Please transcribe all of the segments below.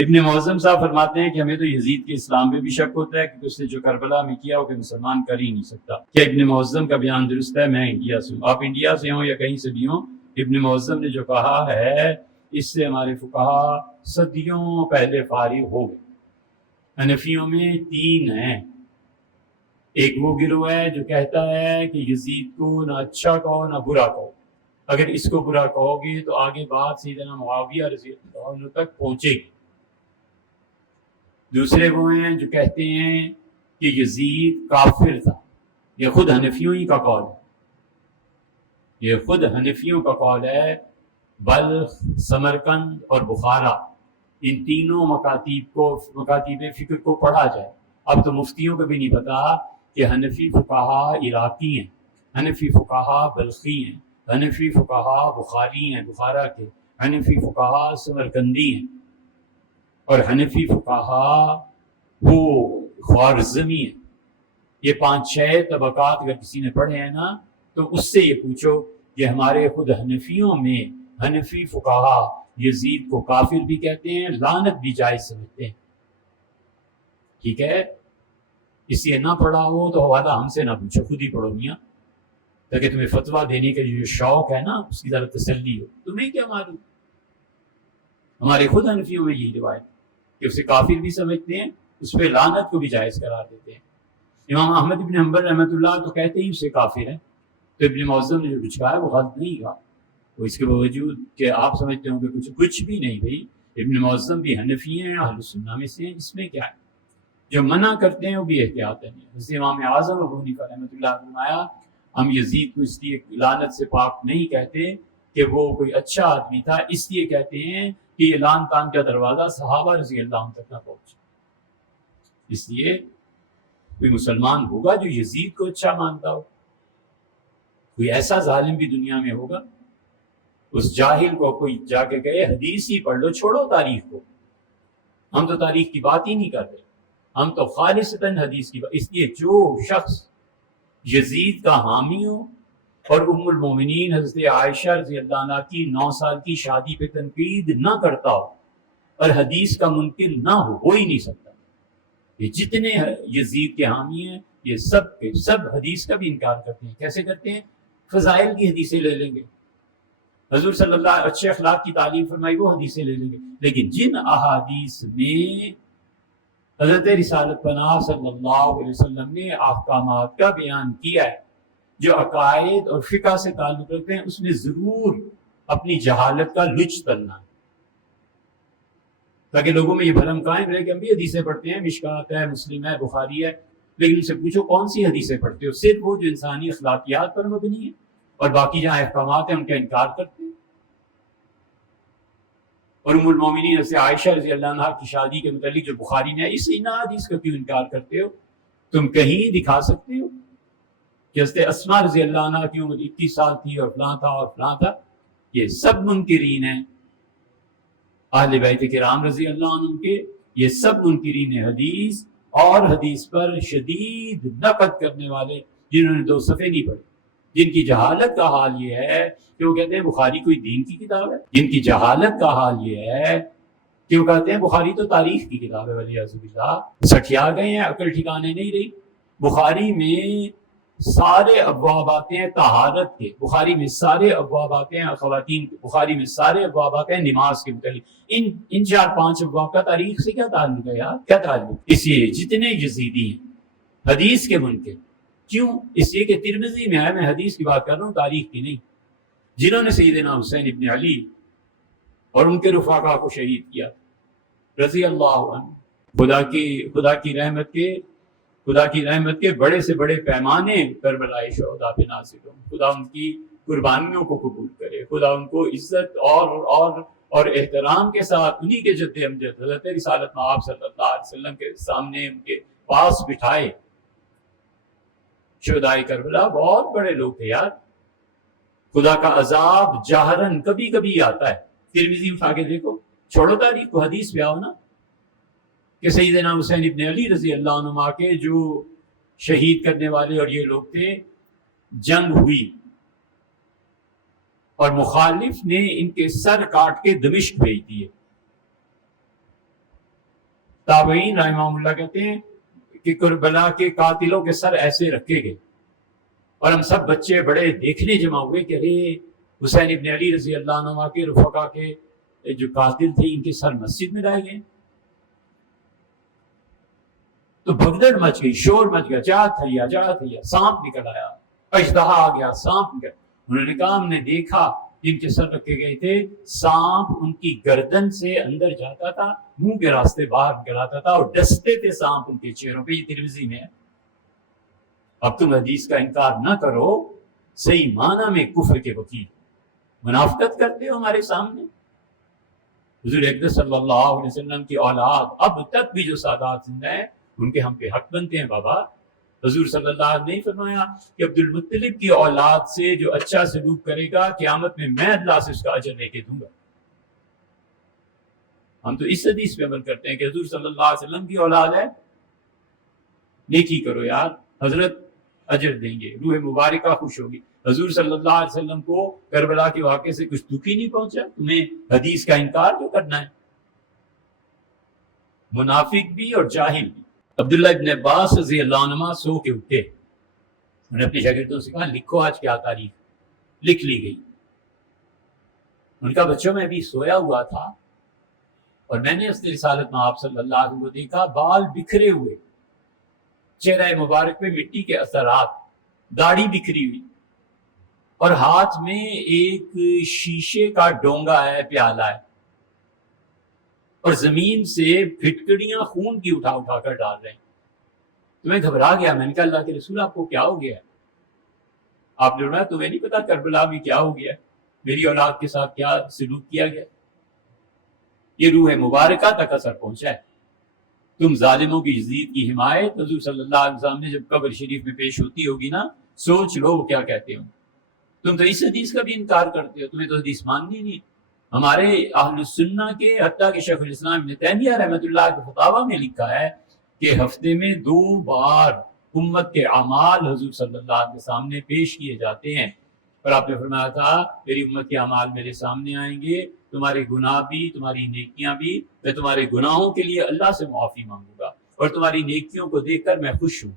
ابن معظم صاحب فرماتے ہیں کہ ہمیں تو یزید کے اسلام پہ بھی شک ہوتا ہے کہ اس نے جو کربلا میں کیا وہ کہ مسلمان کر ہی نہیں سکتا۔ کیا ابن معظم کا بیان درست ہے؟ میں انڈیا سے ہوں، آپ انڈیا سے ہوں یا کہیں سے بھی ہوں، ابن معظم نے جو کہا ہے اس سے ہمارے فقہا صدیوں پہلے فارغ ہو گئے۔ حنفیوں میں 3 ہیں، ایک وہ گروہ ہے جو کہتا ہے کہ یزید کو نہ اچھا کہو نہ برا کہو، اگر اس کو برا کہو گے تو آگے بات سیدنا معاویہ رضی اللہ عنہ تک پہنچے گی۔ دوسرے وہ ہیں جو کہتے ہیں کہ یزید کافر تھا، یہ خود حنفیوں ہی کا قول ہے، یہ خود حنفیوں کا قول ہے۔ بلخ، سمرقند اور بخارا، ان تینوں مکاتیب فکر کو پڑھا جائے۔ اب تو مفتیوں کو بھی نہیں پتا کہ حنفی فقہا عراقی ہیں، حنفی فقہا بلخی ہیں، حنفی فقہا بخاری ہیں بخارا کے، حنفی فقہا سمرقندی ہیں، اور حنفی فقہا وہ خوارزمی ہیں۔ یہ 5-6 طبقات اگر کسی نے پڑھے ہیں نا تو اس سے یہ پوچھو کہ ہمارے خود حنفیوں میں حنفی فقہا یزید کو کافر بھی کہتے ہیں، لعنت بھی جائز سمجھتے ہیں۔ ٹھیک ہے، اس لیے نہ پڑھا ہو تو حوالہ ہم سے نہ پوچھو، خود ہی پڑھو میاں، تاکہ تمہیں فتویٰ دینے کے جو شوق ہے نا اس کی ذرا تسلی ہو۔ تمہیں کیا معلوم؟ ہمارے خود حنفیوں میں یہی روایت کہ اسے کافر بھی سمجھتے ہیں، اس پہ لعنت کو بھی جائز قرار دیتے ہیں۔ امام احمد بن حنبل رحمۃ اللہ تو کہتے ہی اسے کافر ہے، تو ابن معظم نے جو کچھ کہا ہے وہ غلط نہیں کہا، وہ اس کے باوجود کہ آپ سمجھتے ہوں کہ کچھ بھی نہیں بھائی، ابن معظم بھی حنفی ہیں، اہل سنہ میں سے ہیں، اس میں کیا ہے؟ جو منع کرتے ہیں وہ بھی احتیاط ہے۔ جیسے امام اعظم ابو حنیفہ رحمۃ اللہ نے فرمایا ہم یزید کو اس لیے لعنت سے پاک نہیں کہتے کہ وہ کوئی اچھا آدمی تھا، اس لیے کہتے ہیں کہ یہ لعن طعن کا دروازہ صحابہ رضی اللہ عنہ تک نہ پہنچے۔ اس لیے کوئی مسلمان ہوگا جو یزید کو اچھا مانتا ہو، کوئی ایسا ظالم بھی دنیا میں ہوگا، اس جاہل کو کوئی جا کے کہے حدیث ہی پڑھ لو، چھوڑو تاریخ کو، ہم تو تاریخ کی بات ہی نہیں کر رہے، ہم تو خالصتاً حدیث کی بات۔ اس لیے جو شخص یزید کا حامی ہو اور ام المومنین حضرت عائشہ رضی اللہ عنہ کی 9 سال کی شادی پہ تنقید نہ کرتا ہو اور حدیث کا منکر نہ ہو ہی نہیں سکتا۔ یہ جتنے یزید کے حامی ہیں یہ سب کے سب حدیث کا بھی انکار کرتے ہیں۔ کیسے کرتے ہیں؟ فضائل کی حدیثیں لے لیں گے، حضور صلی اللہ علیہ اچھے اخلاق کی تعلیم فرمائی وہ حدیثیں لے لیں گے، لیکن جن احادیث میں حضرت رسالت پناہ صلی اللہ علیہ وسلم نے احکامات کا بیان کیا ہے جو عقائد اور فقہ سے تعلق رکھتے ہیں، اس میں ضرور اپنی جہالت کا لچ تلنا ہے، تاکہ لوگوں میں یہ بھرم قائم رہے کہ ہم بھی حدیثیں پڑھتے ہیں، مشکات ہے، مسلم ہے، بخاری ہے، لیکن ان سے پوچھو کون سی حدیثیں پڑھتے ہو؟ صرف وہ جو انسانی اخلاقیات پر مبنی ہے، اور باقی جہاں احکامات ہیں ان کا انکار کرتے ہیں۔ اور ام المومنین حضرت عائشہ رضی اللہ عنہ کی شادی کے متعلق جو بخاری میں ہے، اس حدیث کا کیوں انکار کرتے ہو؟ تم کہیں دکھا سکتے ہو کہ حضرت اسماء رضی اللہ عنہ کی عمر 21 سال تھی اور فلاں تھا اور فلاں تھا؟ یہ سب منکرین ہیں، اہل بیت کرام رضی اللہ عنہ کے یہ سب منکرین حدیث اور حدیث پر شدید نقد کرنے والے، جنہوں نے 2 صفحے نہیں پڑھے، جن کی جہالت کا حال یہ ہے کہ وہ کہتے ہیں بخاری کوئی دین کی کتاب ہے، جن کی جہالت کا حال یہ ہے کہ وہ کہتے ہیں بخاری تو تاریخ کی کتاب ہے، والعیاذ باللہ سٹھیا گئے ہیں، عقل ٹھکانے نہیں رہی۔ بخاری میں سارے ابواب آتے ہیں طہارت کے، بخاری میں سارے ابواب آتے ہیں خواتین کے، بخاری میں سارے ابواب آتے ہیں نماز کے متعلق۔ ان 4-5 ابواب کا تاریخ سے کیا تعلق ہے یار؟ کیا تعلق؟ اس لیے جتنے یزیدی ہیں حدیث کے منکر، کیوں؟ اس لیے کہ ترمذی میں ہے، میں حدیث کی بات کر رہا ہوں تاریخ کی نہیں، جنہوں نے سیدنا حسین ابن علی اور ان کے رفقا کو شہید کیا رضی اللہ عنہ، خدا کی رحمت کے بڑے سے بڑے پیمانے کربلا شہداء پہ نازل ہوں، خدا ان کی قربانیوں کو قبول کرے، خدا ان کو عزت اور احترام کے ساتھ انہی کے جد امجد حضرت رسالت مآب صلی اللہ علیہ وسلم کے سامنے ان کے پاس بٹھائے۔ شہداء کربلا بہت بڑے لوگ تھے یار، خدا کا عذاب جاہرن کبھی کبھی آتا ہے، ترمذی اٹھا کے دیکھو، چھوڑو تاریخ کو، حدیث پہ آؤ نا، کہ سیدنا حسین ابن علی رضی اللہ عنہ کے جو شہید کرنے والے اور یہ لوگ تھے، جنگ ہوئی اور مخالف نے ان کے سر کاٹ کے دمشق بھیج دیے، تابعین رحمہم اللہ کہتے ہیں کہ کربلا کے قاتلوں کے سر ایسے رکھے گئے اور ہم سب بچے بڑے دیکھنے جمع ہوئے کہ ارے حسین ابن علی رضی اللہ عنہ کے رفقا کے جو قاتل تھے ان کے سر مسجد میں لائے گئے. تو بھگدڑ مچ گئی، شور مچ گیا، جا تھیا سانپ نکل آیا، اژدہا آ گیا، سانپ نکل. انہوں نے کہا ہم نے دیکھا جن کے سر رکھے گئے تھے سانپ ان کی گردن سے اندر جاتا تھا، منہ کے راستے باہر نکل آتا تھا اور ڈستے تھے سانپ ان کے چہروں پہ. یہ ترمذی میں ہے. اب تم حدیث کا انکار نہ کرو، صحیح معنی میں کفر کے وکیل منافقت کرتے ہو ہمارے سامنے. حضور اقدس صلی اللہ علیہ وسلم کی اولاد اب تک بھی جو سادات زندہ ہیں ان کے ہم پہ حق بنتے ہیں. بابا حضور صلی اللہ علیہ وسلم نے فرمایا کہ عبد المطلب کی اولاد سے جو اچھا سلوک کرے گا قیامت میں اللہ سے اس کا اجر لے کے دوں گا. ہم تو اس حدیث پہ عمل کرتے ہیں کہ حضور صلی اللہ علیہ وسلم کی اولاد ہے، نیکی کرو یار، حضرت اجر دیں گے، روح مبارکہ خوش ہوگی. حضور صلی اللہ علیہ وسلم کو کربلا کے واقعے سے کچھ دکھ ہی نہیں پہنچا، تمہیں حدیث کا انکار کیوں کرنا ہے؟ منافق بھی اور جاہل بھی. عبداللہ ابن عباس رضی اللہ عنہ سو کے اٹھے، انہوں نے اپنے شاگردوں سے کہا لکھو آج کیا تاریخ. لکھ لی گئی. ان کا بچوں میں ابھی سویا ہوا تھا اور میں نے اس رسالت میں آپ صلی اللہ علیہ وسلم کو دیکھا، بال بکھرے ہوئے، چہرہ مبارک پہ مٹی کے اثرات، داڑھی بکھری ہوئی، اور ہاتھ میں ایک شیشے کا ڈونگا ہے، پیالہ ہے، اور زمین سے پھٹکڑیاں خون کی اٹھا اٹھا کر ڈال رہے ہیں. تو میں گھبرا گیا. میں نے کہا اللہ کے رسول آپ کو کیا ہو گیا ہے؟ آپ نے بولا تمہیں نہیں پتا کربلا میں کیا ہو گیا ہے، میری اولاد کے ساتھ کیا سلوک کیا گیا. یہ روح مبارکہ تک اثر پہنچا ہے. تم ظالموں کی یزید کی حمایت حضور صلی اللہ علیہ وسلم نے جب قبر شریف میں پیش ہوتی ہوگی نا، سوچ لو وہ کیا کہتے ہوں. تم تو اس حدیث کا بھی انکار کرتے ہو، تمہیں تو حدیث ماننی نہیں. ہمارے اہل السنہ کے حتیٰ کہ شیخ الاسلام ابن تیمیہ رحمۃ اللہ کے فتاویٰ میں لکھا ہے کہ ہفتے میں 2 بار امت کے اعمال حضور صلی اللہ علیہ وسلم کے سامنے پیش کیے جاتے ہیں. اور آپ نے فرمایا تھا میری امت کے اعمال میرے سامنے آئیں گے، تمہارے گناہ بھی تمہاری نیکیاں بھی، میں تمہارے گناہوں کے لیے اللہ سے معافی مانگوں گا اور تمہاری نیکیوں کو دیکھ کر میں خوش ہوں.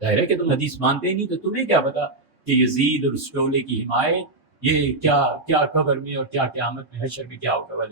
ظاہر ہے کہ تم حدیث مانتے ہی نہیں، تو تمہیں کیا پتا کہ یزید اور اس ٹولے کی حمایت یہ کیا قبر میں اور کیا قیامت میں حشر میں کیا ہوگا.